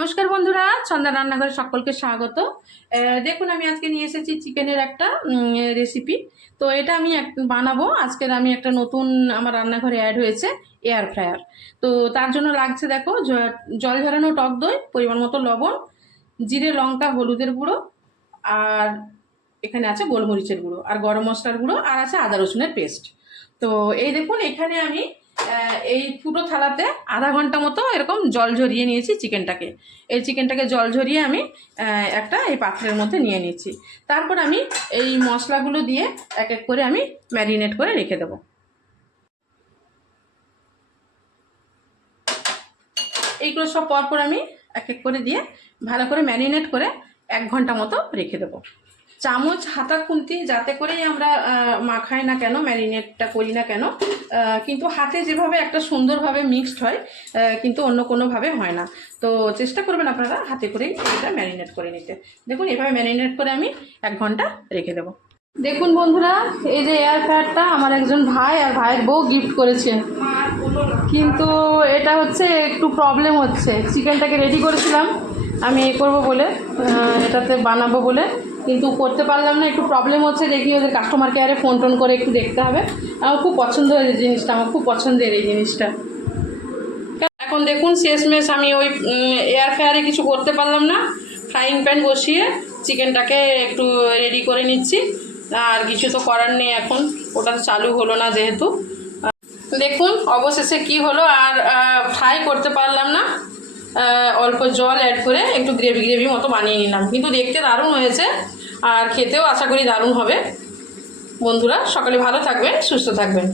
নমস্কার বন্ধুরা, ছন্দা রান্নাঘরে সকলকে স্বাগত। দেখুন, আমি আজকে নিয়ে এসেছি চিকেনের একটা রেসিপি। তো এটা আমি বানাবো আজকের। আমি একটা নতুন আমার রান্নাঘরে অ্যাড হয়েছে এয়ার ফ্রায়ার। তো তার জন্য লাগছে, দেখো, জল ঝরানো টক দই, পরিমাণ মতো লবণ, জিরে লঙ্কা হলুদের গুঁড়ো, আর এখানে আছে গোলমরিচের গুঁড়ো, আর গরম মশলার গুঁড়ো, আর আছে আদা রসুনের পেস্ট। তো এই দেখুন, এখানে আমি এই ফুটো থালাতে আধা ঘন্টা মতো এরকম জল ঝরিয়ে নিয়েছি চিকেনটাকে। এই চিকেনটাকে জল ঝরিয়ে আমি একটা এই পাত্রের মধ্যে নিয়ে নিচ্ছি। তারপর আমি এই মশলাগুলো দিয়ে এক এক করে আমি ম্যারিনেট করে রেখে দেবো। এইগুলো সব পরপর আমি এক এক করে দিয়ে ভালো করে ম্যারিনেট করে 1 ঘন্টা মতো রেখে দেবো। চামচ, হাতা, খুন্তি যাতে করেই আমরা মাখাই না কেন, ম্যারিনেটটা করি না কেন, কিন্তু হাতে যেভাবে একটা সুন্দরভাবে মিক্সড হয়, কিন্তু অন্য কোনোভাবে হয় না। তো চেষ্টা করবেন আপনারা হাতে করেই এটা ম্যারিনেট করে নিতে। দেখুন, এভাবে ম্যারিনেট করে আমি 1 ঘন্টা রেখে দেবো। দেখুন বন্ধুরা, এই যে এয়ার ফ্রায়ারটা আমার একজন ভাই আর ভাইয়ের বউ গিফট করেছে, কিন্তু এটা হচ্ছে একটু প্রবলেম হচ্ছে। চিকেনটাকে রেডি করেছিলাম আমি করবো বলে, এটাতে বানাবো বলে, কিন্তু করতে পারলাম না। একটু প্রবলেম হচ্ছে, দেখি ওদের কাস্টমার কেয়ারে ফোন টোন করে একটু দেখতে হবে। আমার খুব পছন্দ হয়েছে জিনিসটা, আমার খুব পছন্দের এই জিনিসটা। এখন দেখুন, শেষমেশ আমি ওই এয়ার ফ্রায়ারে কিছু করতে পারলাম না। ফ্রাইং প্যান বসিয়ে চিকেনটাকে একটু রেডি করে নিচ্ছি, আর কিছু তো করার নেই এখন, ওটা চালু হলো না যেহেতু। দেখুন অবশেষে কি হলো, আর ফ্রাই করতে পারলাম না। অল্প জল অ্যাড করে একটু গ্রেভি গ্রেভি মতো বানিয়ে নিলাম, কিন্তু দেখতে দারুণ হয়েছে, আর খেতেও আশা করি দারুণ হবে। বন্ধুরা সকলে ভালো থাকবেন, সুস্থ থাকবেন।